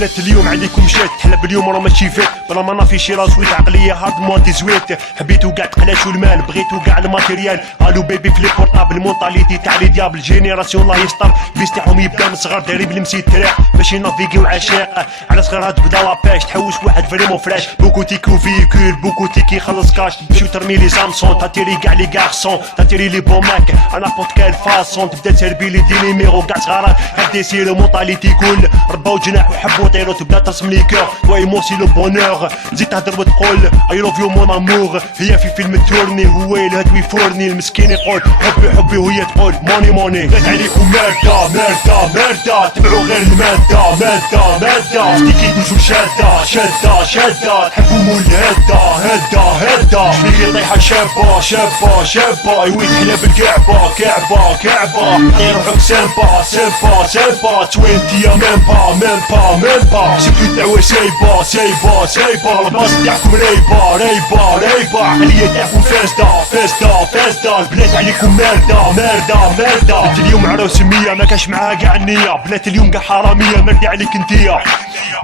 بنات اليوم عليكم شات حلب اليوم راه ماشي فات بلا ما نافي شي راسويت عقليه هارد مونتي زويت حبيتو كاع تقلاش والمال بغيتو كاع الماتيريال الو بيبي في لي بورطابل مونطاليتي تاع لي ديابل جينيراسيون الله يستر بيستحهم يبدا من صغار داري بالمسيد تراح باش ينافيكيو عشاق على صغار تبدا لاباش تحوس واحد فريمون فراش بوكو تيكو فيكول بوكو تيكي يخلص كاش تمشيو ترمي لي زامسون تاتيري كاع لي غارسون تاتيري لي بوماك انا بوت كال فاسون تبدا تربي لي دي نيميرو كاع صغار هادي سيرو مونطاليتي كل رباو جناح وحبوا طيرو تبدا ترسم لي كور واي موسي لو بونور تزيد تهضر وتقول اي لوف يو مون امور هي في فيلم تورني هو الهدوي يفورني المسكين يقول حبي حبي وهي تقول موني موني قالت عليكم مردا مردا مردا تبعوا غير المادة مادة مادة فتيكي توجو شادة شادة شادة تحبوا مول هدا هدا هدا شبيكي طيحة شابة شابة شابة يوي تحلى بالكعبة كعبة كعبة عطي روحك سامبا سامبا سامبا 20 يا ميمبا ميمبا ميمبا سيبتو الدعوة سايبة سايبة سايبة الباص تاعكم رايبة رايبة رايبة عقلية تاعكم فاسدة فاسدة فاسدة البنات عليكم ماردة ماردة ماردة انت اليوم عروس مية ما كاش معاها كاع النية بنات اليوم كاع حرامية مردي عليك انتيا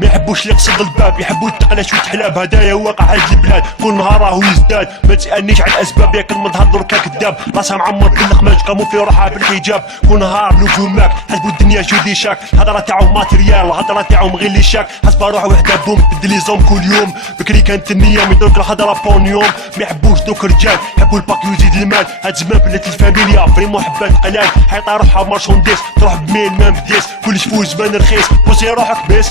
ما يحبوش اللي يقصد الباب يحبوا التقلاش ويتحلاب هدايا واقع هاد البلاد كل نهار راهو يزداد ما تسالنيش على الاسباب ياك المظهر ككذاب راسها معمر بالقماش قاموا في روحها بالحجاب كل نهار لوفو ماك حسبوا الدنيا جودي شاك الهضره تاعهم ماتريال الهضره تاعهم غير لي شاك حسب روحها وحده بوم تبدل لي زوم كل يوم بكري كانت النيه من دوك الهضره بونيوم ما يحبوش دوك الرجال يحبوا الباك ويزيد المال هاد زمان بلات الفاميليا فريمون حبات قلال حيطه روحها مارشونديس تروح بميل مام بديس كلش فوز بان رخيص بوسي روحك بس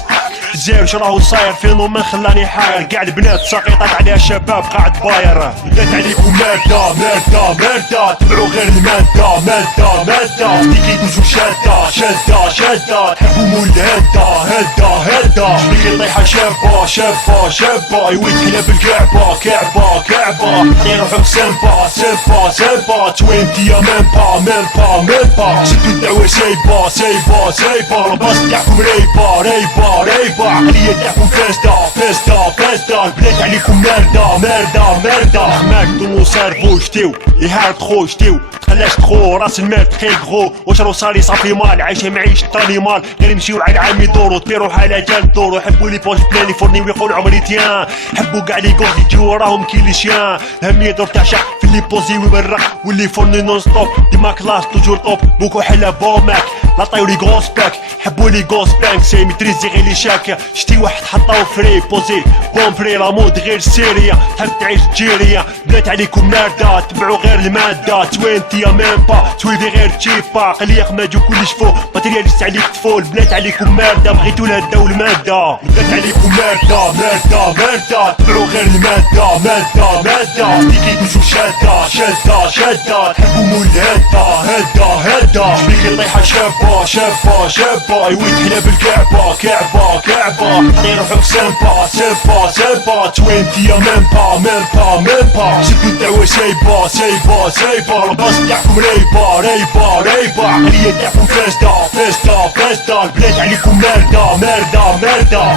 زين شراهو صاير فينومين خلاني حاير كاع البنات ساقطات عليها الشباب قاعد باير بدات عليكم مادة مادة مادة تبعوا غير المادة مادة مادة فتيكي توجو شادة شادة شادة تحبوا مول هدا هدا هدا شبيكي طيحة شابة شابة شابة يوي تحلى بالكعبة كعبة كعبة عطي روحك سامبا سامبا سامبا 20 يا ميمبا ميمبا ميمبا سيبتو الدعوة سايبة سايبة سايبة الباص تاعكم رايبة رايبة رايبة عقلية تاعكم فاسدة فاسدة فاسدة البنات عليكم ماردة ماردة ماردة خماك دونو سيرفو شتيو يهار تخو شتيو تخلاش تخو راس المال تخي غرو واش راه صاري صافي مال عايشة معيش طراني مال غير يمشيو على عام يدورو تبيرو حالة جال دورو يحبوا لي بوش بلاني فورني ويقول عمري تيان يحبوا كاع لي كوز يجيو وراهم كي لي شيان الهم يدور تاع في اللي بوزي ويبرق واللي فورني نون ستوب ديما كلاس توجور توب بوكو حلا بوماك لا طايو لي غوس باك حبوا لي غوس بانك سي ميتريزي غير لي شاك شتي واحد حطاو فري بوزي بومبري لا مود غير سيريا تحب تعيش جيريا بنات عليكم ماردة تبعوا غير المادة 20 يا ميمبا تويفي غير تشيبا قليق ما جو كلش فوق ماترياليست عليك تفول بنات عليكم ماردة بغيتو الهدا والمادة بنات عليكم ماردة ماردة ماردة تبعوا غير المادة مادة مادة فتيكي توجو شادة شادة شادة تحبوا مول هدا هدا هدا شبيكي طيحة شابة شابة شابة يوي تحلى بالكعبة كعبة كعبة عطي روحك سامبا سامبا سامبا 20 يا ميمبا ميمبا ميمبا سيبتو الدعوة سايبة سايبة سايبة الباص تاعكم رايبة رايبة رايبة عقلية تاعكم فاسدة فاسدة فاسدة البنات عليكم ماردة ماردة ماردة